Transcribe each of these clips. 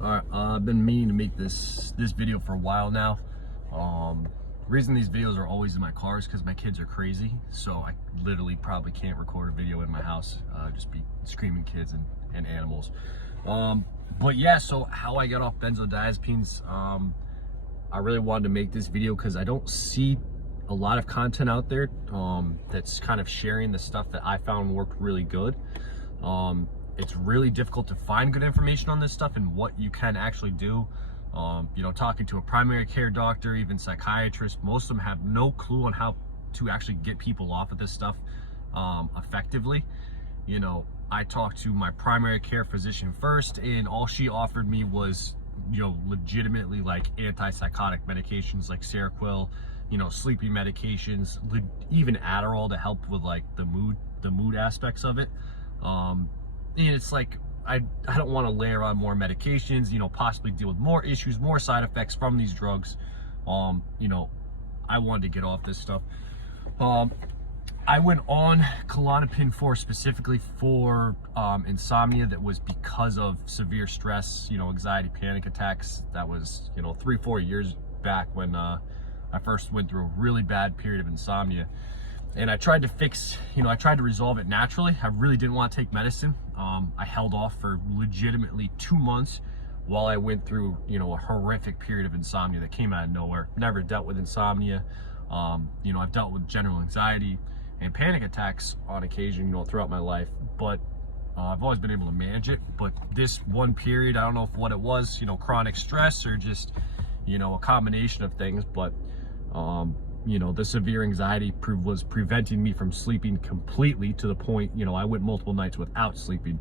All right, I've been meaning to make this video for a while now. Reason these videos are always in my car is because my kids are crazy, so I literally probably can't record a video in my house. Just be screaming kids and animals. But yeah, so how I got off benzodiazepines. I really wanted to make this video because I don't see a lot of content out there that's kind of sharing the stuff that I found worked really good. It's really difficult to find good information on this stuff and what you can actually do. You know, talking to a primary care doctor, even psychiatrists, most of them have no clue on how to actually get people off of this stuff effectively. You know, I talked to my primary care physician first, and all she offered me was, you know, legitimately like antipsychotic medications like Seroquel, you know, sleeping medications, even Adderall to help with like the mood aspects of it. And it's like, I don't want to layer on more medications, you know, possibly deal with more issues, more side effects from these drugs. You know, I wanted to get off this stuff. I went on Klonopin specifically for insomnia. That was because of severe stress, you know, anxiety, panic attacks. That was, you know, 3-4 years back when I first went through a really bad period of insomnia. And I tried to fix, you know, I tried to resolve it naturally. I really didn't want to take medicine. I held off for legitimately 2 months while I went through, you know, a horrific period of insomnia that came out of nowhere. Never dealt with insomnia. You know, I've dealt with general anxiety and panic attacks on occasion, you know, throughout my life, but I've always been able to manage it. But this one period, I don't know what it was, you know, chronic stress or just, you know, a combination of things, but you know, the severe anxiety was preventing me from sleeping completely, to the point, you know, I went multiple nights without sleeping.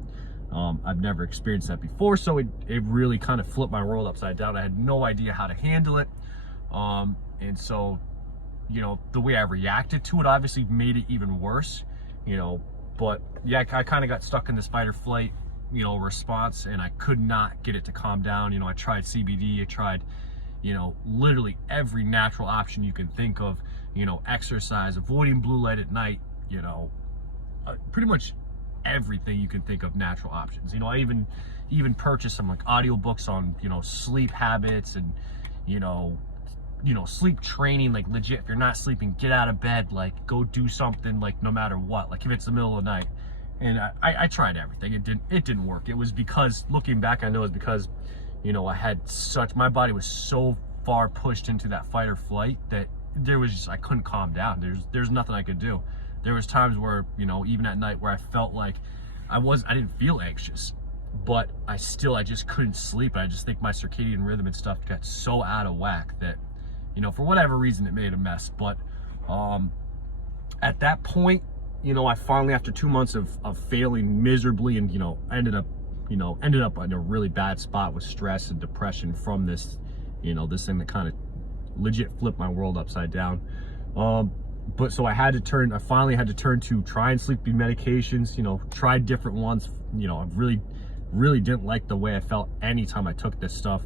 I've never experienced that before, so it really kind of flipped my world upside down. I had no idea how to handle it. And so, you know, the way I reacted to it obviously made it even worse, you know. But yeah, I kind of got stuck in this fight or flight, you know, response, and I could not get it to calm down. You know, I tried CBD, I tried, you know, literally every natural option you can think of, you know, exercise, avoiding blue light at night, you know, pretty much everything you can think of, natural options. You know, I even purchased some like audiobooks on, you know, sleep habits and, you know, sleep training, like legit, if you're not sleeping, get out of bed, like go do something, like no matter what, like if it's the middle of the night. And I tried everything. It didn't work. It was because, looking back, I know it's because, you know, my body was so far pushed into that fight or flight that there was just, I couldn't calm down. There's nothing I could do. There was times where, you know, even at night, where I felt like I didn't feel anxious, but I just couldn't sleep. I just think my circadian rhythm and stuff got so out of whack that, you know, for whatever reason, it made a mess. But at that point, you know, I finally, after 2 months of failing miserably, and, you know, ended up in a really bad spot with stress and depression from this, you know, this thing that kind of legit flipped my world upside down. But so I finally had to turn to trying sleeping medications, you know, tried different ones. You know, I really didn't like the way I felt anytime I took this stuff.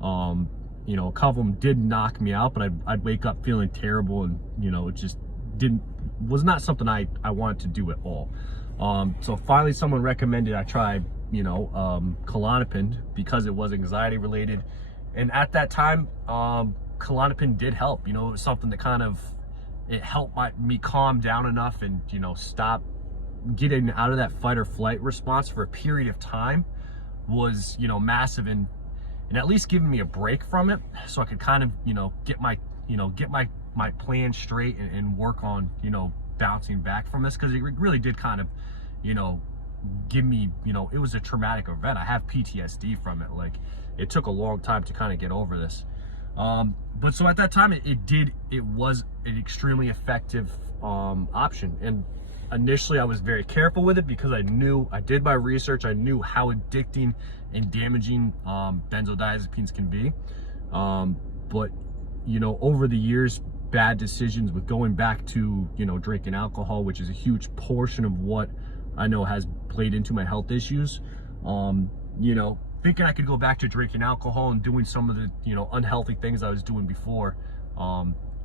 You know, a couple of them did knock me out, but I'd wake up feeling terrible, and, you know, it just was not something I wanted to do at all. So finally someone recommended I try, you know, Klonopin, because it was anxiety related. And at that time, Klonopin did help. You know, it was something that it helped me calm down enough and, you know, stop getting out of that fight or flight response for a period of time, was, you know, massive, and at least giving me a break from it, so I could kind of, you know, get my plan straight and work on, you know, bouncing back from this, because it really did kind of, you know, give me, you know, it was a traumatic event. I have PTSD from it. Like, it took a long time to kind of get over this. But so at that time, it was an extremely effective option. And initially I was very careful with it because I did my research. I knew how addicting and damaging benzodiazepines can be. But, you know, over the years, bad decisions with going back to, you know, drinking alcohol, which is a huge portion of what I know has played into my health issues. You know, thinking I could go back to drinking alcohol and doing some of the, you know, unhealthy things I was doing before,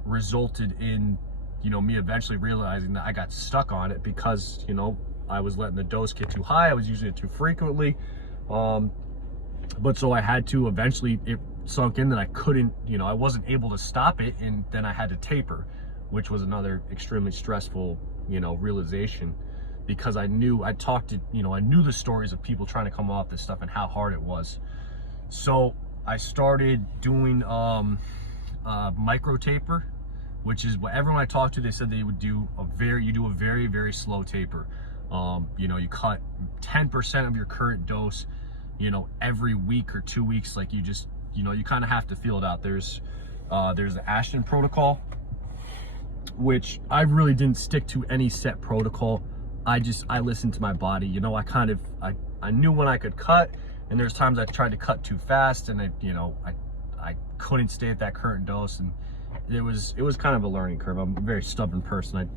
resulted in, you know, me eventually realizing that I got stuck on it because, you know, I was letting the dose get too high. I was using it too frequently. But so I had to, eventually it sunk in that I couldn't, you know, I wasn't able to stop it, and then I had to taper, which was another extremely stressful, you know, realization, because I knew, I knew the stories of people trying to come off this stuff and how hard it was. So I started doing micro taper, which is what everyone I talked to, they said they would do a very, very slow taper. You know, you cut 10% of your current dose, you know, every week or 2 weeks. Like, you just, you know, you kind of have to feel it out. There's the Ashton Protocol, which I really didn't stick to any set protocol. I listened to my body. You know, I knew when I could cut, and there's times I tried to cut too fast, and I couldn't stay at that current dose, and it was kind of a learning curve. I'm a very stubborn person.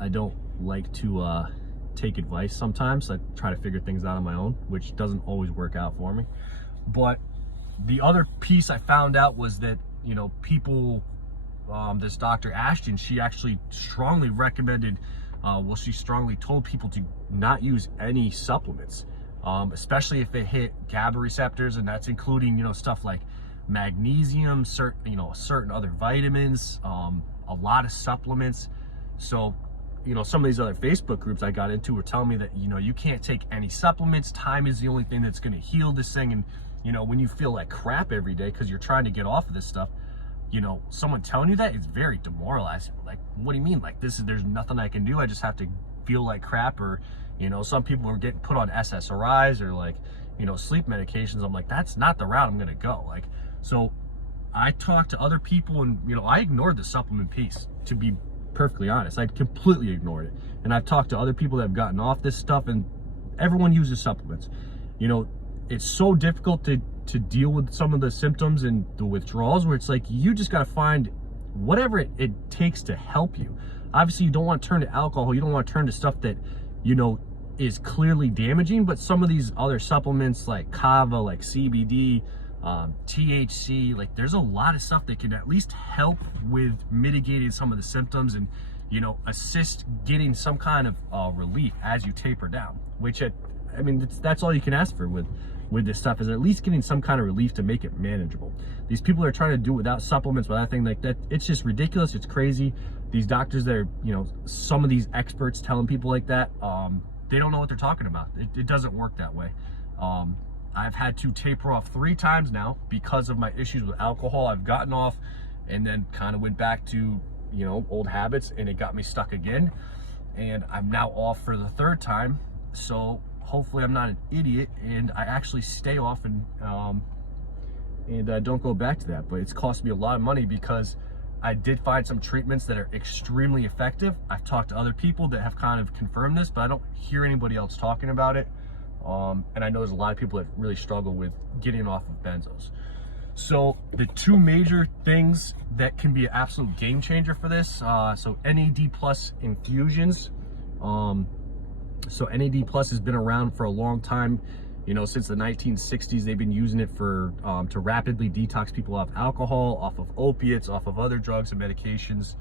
I don't like to take advice sometimes. I try to figure things out on my own, which doesn't always work out for me. But the other piece I found out was that, you know, people, this Dr. Ashton, she actually strongly recommended, she strongly told people to not use any supplements, especially if they hit GABA receptors, and that's including, you know, stuff like magnesium, certain other vitamins, a lot of supplements. So, you know, some of these other Facebook groups I got into were telling me that, you know, you can't take any supplements. Time is the only thing that's going to heal this thing. And, you know, when you feel like crap every day because you're trying to get off of this stuff, you know, someone telling you that is very demoralizing. Like, what do you mean? Like, there's nothing I can do. I just have to feel like crap. Or, you know, some people are getting put on SSRIs or, like, you know, sleep medications. I'm like, that's not the route I'm going to go. Like, so I talked to other people, and, you know, I ignored the supplement piece, to be perfectly honest. I completely ignored it. And I've talked to other people that have gotten off this stuff, and everyone uses supplements. You know, it's so difficult to deal with some of the symptoms and the withdrawals, where it's like, you just got to find whatever it takes to help you. Obviously, you don't want to turn to alcohol. You don't want to turn to stuff that, you know, is clearly damaging. But some of these other supplements like Kava, like CBD, THC, like, there's a lot of stuff that can at least help with mitigating some of the symptoms, and, you know, assist getting some kind of relief as you taper down, which I mean, that's all you can ask for with this stuff, is at least getting some kind of relief to make it manageable. These people are trying to do it without supplements, without anything like that. It's just ridiculous. It's crazy. These doctors that are, you know, some of these experts telling people like that, they don't know what they're talking about. It doesn't work that way. I've had to taper off 3 times now because of my issues with alcohol. I've gotten off and then kind of went back to, you know, old habits, and it got me stuck again. And I'm now off for the 3rd time. So hopefully I'm not an idiot and I actually stay off and don't go back to that. But it's cost me a lot of money, because I did find some treatments that are extremely effective. I've talked to other people that have kind of confirmed this, but I don't hear anybody else talking about it. And I know there's a lot of people that really struggle with getting off of benzos. So the 2 major things that can be an absolute game changer for this, so NAD plus infusions. So NAD plus has been around for a long time, you know, since the 1960s. They've been using it for to rapidly detox people off alcohol, off of opiates, off of other drugs and medications.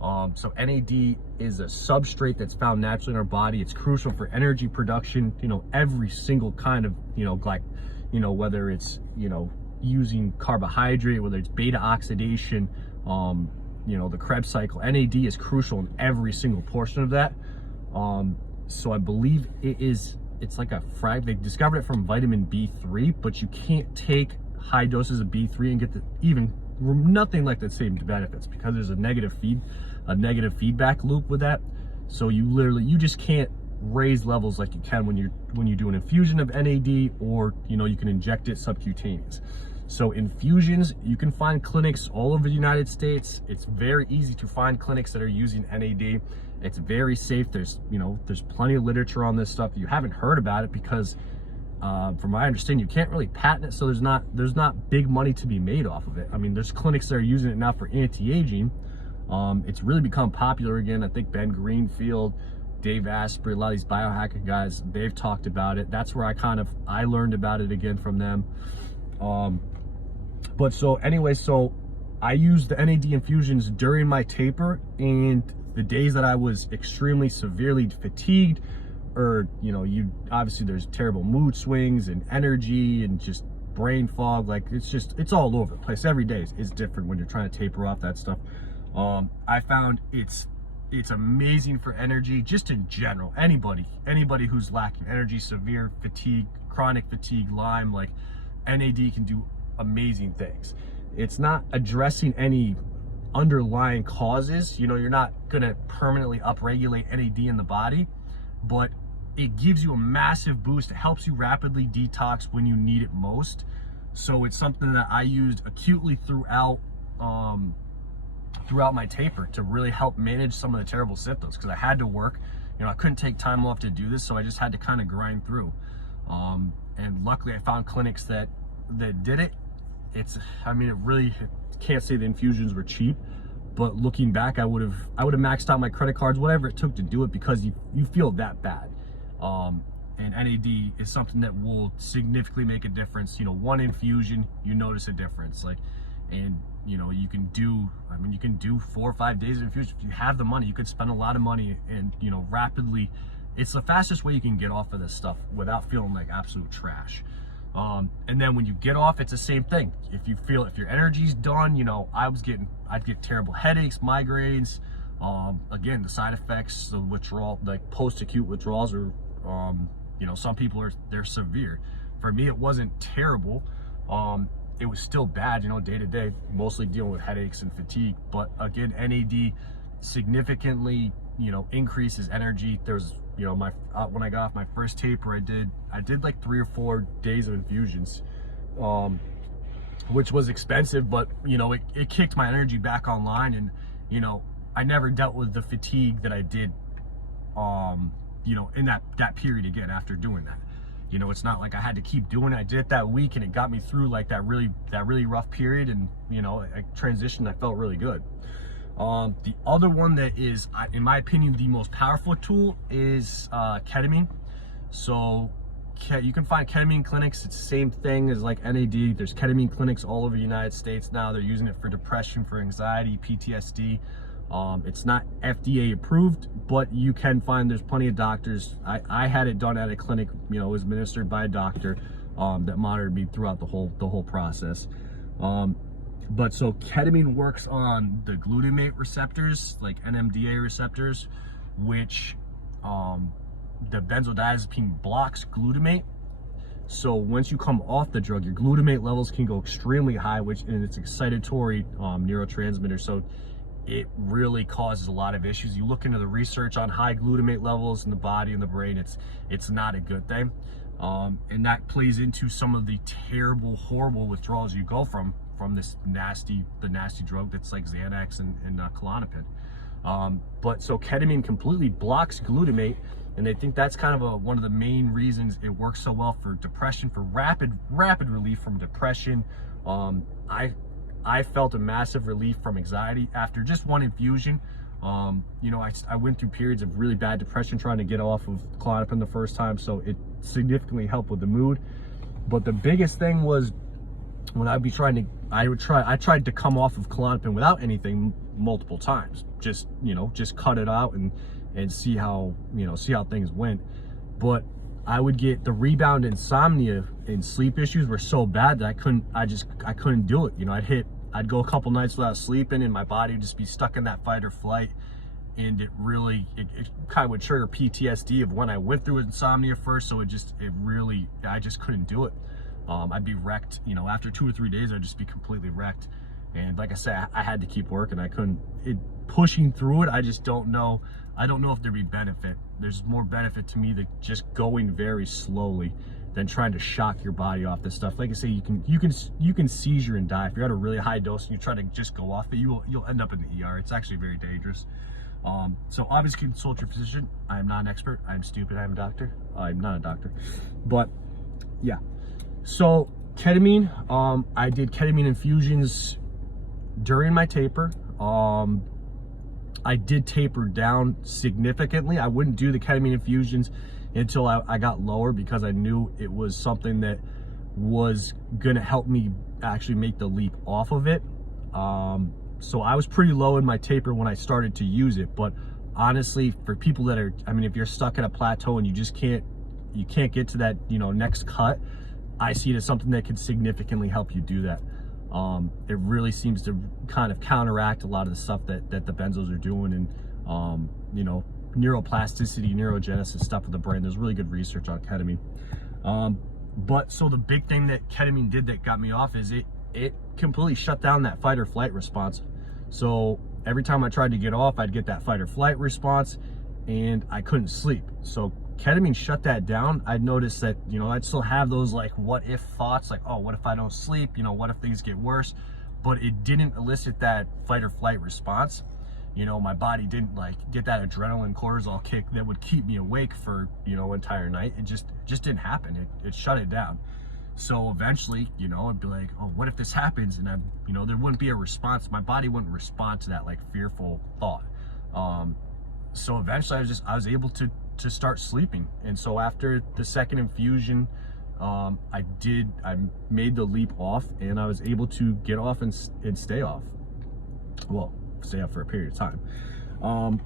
So NAD is a substrate that's found naturally in our body. It's crucial for energy production, you know, every single kind of, you know, like, you know, whether it's, you know, using carbohydrate, whether it's beta oxidation, you know, the Krebs cycle. NAD is crucial in every single portion of that. So I believe it's like a they discovered it from vitamin B3, but you can't take high doses of B3 and get nothing like the same benefits, because there's a negative feedback loop with that. So you just can't raise levels like you can when you do an infusion of NAD, or, you know, you can inject it subcutaneous. So infusions, you can find clinics all over the United States. It's very easy to find clinics that are using NAD. It's very safe. There's plenty of literature on this stuff. You haven't heard about it because, from my understanding, you can't really patent it. So there's not big money to be made off of it. I mean, there's clinics that are using it now for anti-aging. It's really become popular again. I think Ben Greenfield, Dave Asprey, a lot of these biohacking guys, they've talked about it. That's where I learned about it again from them. But so anyway, so I used the NAD infusions during my taper, and the days that I was extremely severely fatigued, or obviously there's terrible mood swings and energy and just brain fog. Like it's all over the place. Every day is different when you're trying to taper off that stuff. I found it's amazing for energy, just in general. Anybody who's lacking energy, severe fatigue, chronic fatigue, Lyme, like NAD can do amazing things. It's not addressing any underlying causes. You're not gonna permanently upregulate NAD in the body, but it gives you a massive boost. It helps you rapidly detox when you need it most. So it's something that I used acutely throughout my taper to really help manage some of the terrible symptoms, because I had to work. I couldn't take time off to do this, so I just had to kind of grind through. And luckily I found clinics that did it. Can't say the infusions were cheap, but looking back, I would have maxed out my credit cards, whatever it took to do it, because you feel that bad. And NAD is something that will significantly make a difference. One infusion, you notice a difference. You can do 4 or 5 days of infusion. If you have the money, you could spend a lot of money and rapidly. It's the fastest way you can get off of this stuff without feeling like absolute trash. And then when you get off, it's the same thing. If your energy's done, I'd get terrible headaches, migraines. Again, the side effects, the withdrawal, like post-acute withdrawals are, some people they're severe. For me, it wasn't terrible. It was still bad, day to day, mostly dealing with headaches and fatigue. But again, NAD significantly, increases energy. There's, when I got off my first taper, I did like 3 or 4 days of infusions, which was expensive, but it kicked my energy back online. And I never dealt with the fatigue that I did, in that period again after doing that. It's not like I had to keep doing it. I did it that week, and it got me through like that really rough period, and I transitioned. I felt really good. The other one that is, in my opinion, the most powerful tool is ketamine. So you can find ketamine clinics. It's the same thing as like NAD. There's ketamine clinics all over the United States now. They're using it for depression, for anxiety, PTSD. It's not FDA approved, but you can find, there's plenty of doctors. I had it done at a clinic, it was administered by a doctor that monitored me throughout the whole process. But so ketamine works on the glutamate receptors, like NMDA receptors, which the benzodiazepine blocks glutamate. So once you come off the drug, your glutamate levels can go extremely high, and it's excitatory neurotransmitter. So it really causes a lot of issues. You look into the research on high glutamate levels in the body and the brain, it's not a good thing. And that plays into some of the terrible, horrible withdrawals you go from this nasty drug that's like Xanax and Klonopin. But so ketamine completely blocks glutamate, and they think that's kind of one of the main reasons it works so well for depression, for rapid relief from depression. I felt a massive relief from anxiety after just one infusion. I went through periods of really bad depression trying to get off of Klonopin the first time, so it significantly helped with the mood. But the biggest thing was when I tried to come off of Klonopin without anything multiple times, just cut it out and see how things went. But I would get the rebound insomnia and sleep issues were so bad that I couldn't do it. I'd go a couple nights without sleeping, and my body would just be stuck in that fight or flight. And it kind of would trigger PTSD of when I went through insomnia first. So I just couldn't do it. I'd be wrecked, after 2 or 3 days, I'd just be completely wrecked. And like I said, I had to keep working. Pushing through it, I just don't know. I don't know if there'd be benefit. There's more benefit to me to just going very slowly than trying to shock your body off this stuff. Like I say, you can seizure and die if you're at a really high dose and you try to just go off it. You'll end up in the ER. It's actually very dangerous. So obviously consult your physician. I am not an expert. I am stupid. I am a doctor. I'm not a doctor. But yeah. So ketamine, I did ketamine infusions during my taper. I did taper down significantly. I wouldn't do the ketamine infusions until I got lower, because I knew it was something that was gonna help me actually make the leap off of it. So I was pretty low in my taper when I started to use it, but honestly, for people that are, I mean, if you're stuck at a plateau and you can't get to that, next cut, I see it as something that could significantly help you do that. It really seems to kind of counteract a lot of the stuff that the benzos are doing, and neuroplasticity, neurogenesis stuff with the brain. There's really good research on ketamine. But so the big thing that ketamine did that got me off is it completely shut down that fight or flight response. So every time I tried to get off, I'd get that fight or flight response and I couldn't sleep. So ketamine shut that down. I'd noticed that, I'd still have those like what if thoughts, like, oh, what if I don't sleep? What if things get worse? But it didn't elicit that fight or flight response. My body didn't like get that adrenaline cortisol kick that would keep me awake for, entire night. It just didn't happen. It shut it down. So eventually, I'd be like, oh, what if this happens? And there wouldn't be a response. My body wouldn't respond to that like fearful thought. So eventually I was able to start sleeping. And so after the second infusion, I made the leap off, and I was able to get off and stay off. Well, stay off for a period of time.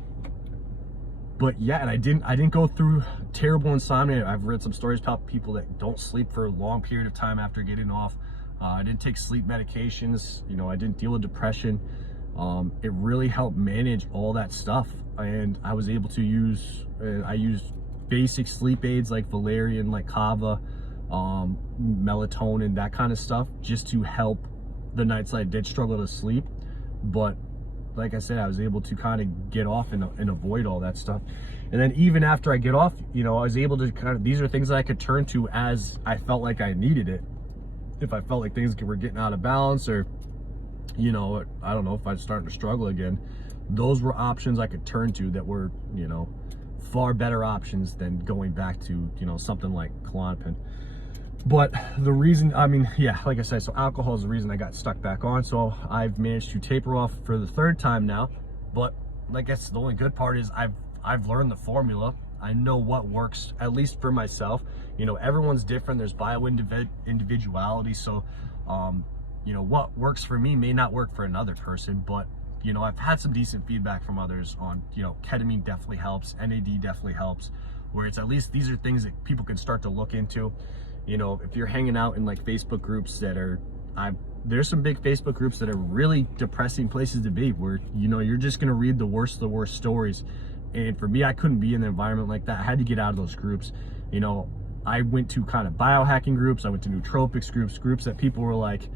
But yeah, and I didn't go through terrible insomnia. I've read some stories about people that don't sleep for a long period of time after getting off. I didn't take sleep medications. I didn't deal with depression. It really helped manage all that stuff, and I was able to I used basic sleep aids like Valerian, like Kava, melatonin, that kind of stuff, just to help the nights that I did struggle to sleep. But like I said, I was able to kind of get off and avoid all that stuff. And then even after I get off, I was able to these are things that I could turn to as I felt like I needed it. If I felt like things were getting out of balance, or, I don't know, if I was starting to struggle again, those were options I could turn to that were, far better options than going back to, something like Klonopin. But the reason, like I said, so alcohol is the reason I got stuck back on. So I've managed to taper off for the third time now. But I guess the only good part is I've learned the formula. I know what works, at least for myself. Everyone's different. There's individuality. So, what works for me may not work for another person. But, I've had some decent feedback from others on, ketamine definitely helps. NAD definitely helps. Where it's at least these are things that people can start to look into. If you're hanging out in like Facebook groups that are, there's some big Facebook groups that are really depressing places to be, where, you're just going to read the worst of the worst stories. And for me, I couldn't be in an environment like that. I had to get out of those groups. I went to kind of biohacking groups. I went to nootropics groups that people were like,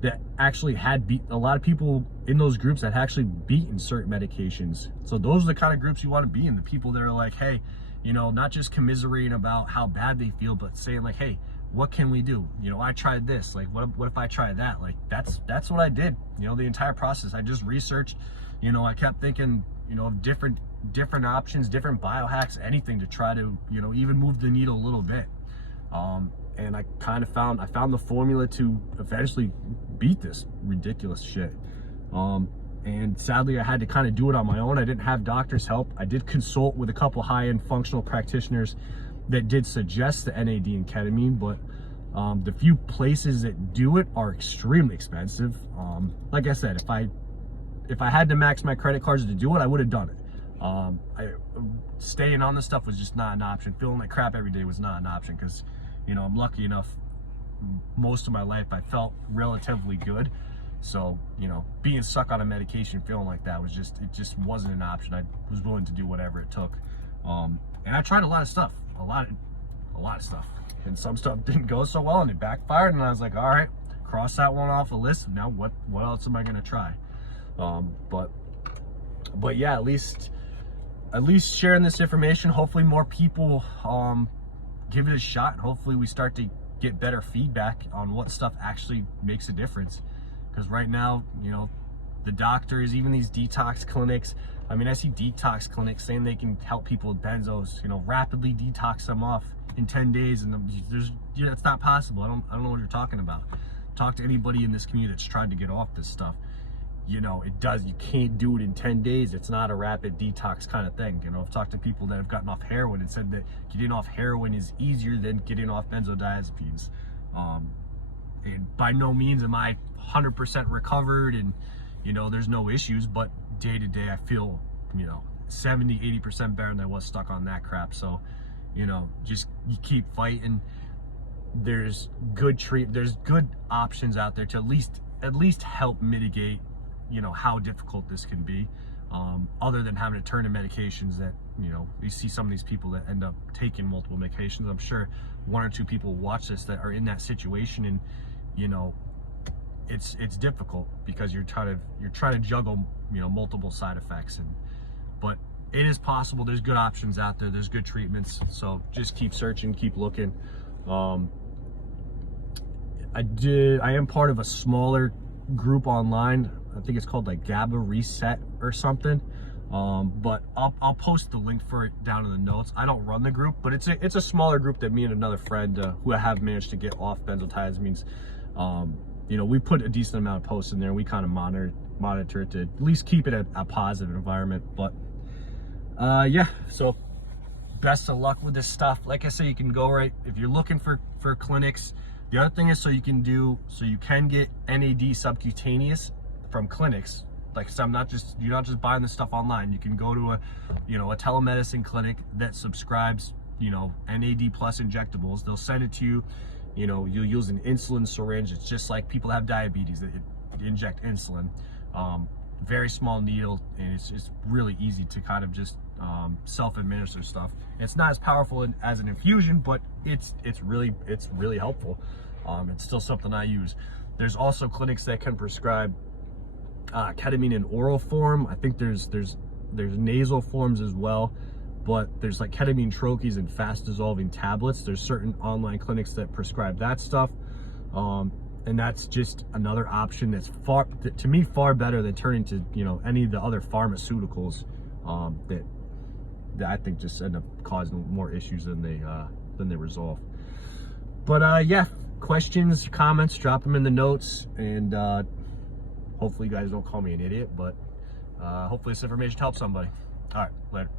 that actually had a lot of people in those groups that actually beaten certain medications. So those are the kind of groups you want to be in. The people that are like, hey, not just commiserating about how bad they feel, but saying like, hey, what can we do? I tried this, like, what if I try that? Like, that's what I did, the entire process. I just researched, I kept thinking, of different options, different biohacks, anything to try to, even move the needle a little bit. And I kind of found the formula to eventually beat this ridiculous shit. And sadly, I had to kind of do it on my own. I didn't have doctor's help. I did consult with a couple high-end functional practitioners that did suggest the NAD and ketamine, but the few places that do it are extremely expensive. Like I said, if I had to max my credit cards to do it, I would have done it. Staying on this stuff was just not an option. Feeling like crap every day was not an option, because I'm lucky enough, most of my life I felt relatively good. So, being stuck on a medication, feeling like that it just wasn't an option. I was willing to do whatever it took. And I tried a lot of stuff, a lot of stuff. And some stuff didn't go so well and it backfired. And I was like, all right, cross that one off the list. Now what else am I going to try? But yeah, at least sharing this information, hopefully more people, give it a shot. And hopefully we start to get better feedback on what stuff actually makes a difference. Because right now, the doctors, even these detox clinics, I see detox clinics saying they can help people with benzos, rapidly detox them off in 10 days. And it's not possible. I don't know what you're talking about. Talk to anybody in this community that's tried to get off this stuff. You can't do it in 10 days. It's not a rapid detox kind of thing. I've talked to people that have gotten off heroin and said that getting off heroin is easier than getting off benzodiazepines. And by no means am I 100% recovered and, there's no issues, but day to day I feel, 70-80% better than I was stuck on that crap. So, you know, just you keep fighting. There's good options out there to at least help mitigate, you know, how difficult this can be, other than having to turn to medications that, you know, you see some of these people that end up taking multiple medications. I'm sure 1 or 2 people watch this that are in that situation, and, you know, it's difficult because you're trying to juggle, you know, multiple side effects. But it is possible. There's good options out there. There's good treatments. So just keep searching, keep looking. I am part of a smaller group online. I think it's called like GABA Reset or something. But I'll post the link for it down in the notes. I don't run the group, but it's a smaller group that me and another friend who have managed to get off benzodiazepines. You know, we put a decent amount of posts in there. We kind of monitor it to at least keep it a positive environment. But yeah, so best of luck with this stuff. Like I say, you can go right if you're looking for clinics. The other thing is, you can get NAD subcutaneous from clinics. Like, so you're not just buying this stuff online. You can go to a telemedicine clinic that subscribes, you know, NAD plus injectables. They'll send it to you. You know, you'll use an insulin syringe. It's just like people have diabetes that inject insulin. Very small needle, and it's really easy to kind of just self-administer stuff. It's not as powerful as an infusion, but it's really helpful. It's still something I use. There's also clinics that can prescribe ketamine in oral form. I think there's nasal forms as well, but there's like ketamine troches and fast dissolving tablets. There's certain online clinics that prescribe that stuff. And that's just another option that's to me far better than turning to, you know, any of the other pharmaceuticals that I think just end up causing more issues than they resolve. But yeah, questions, comments, drop them in the notes, and hopefully you guys don't call me an idiot, but hopefully this information helps somebody. All right, later.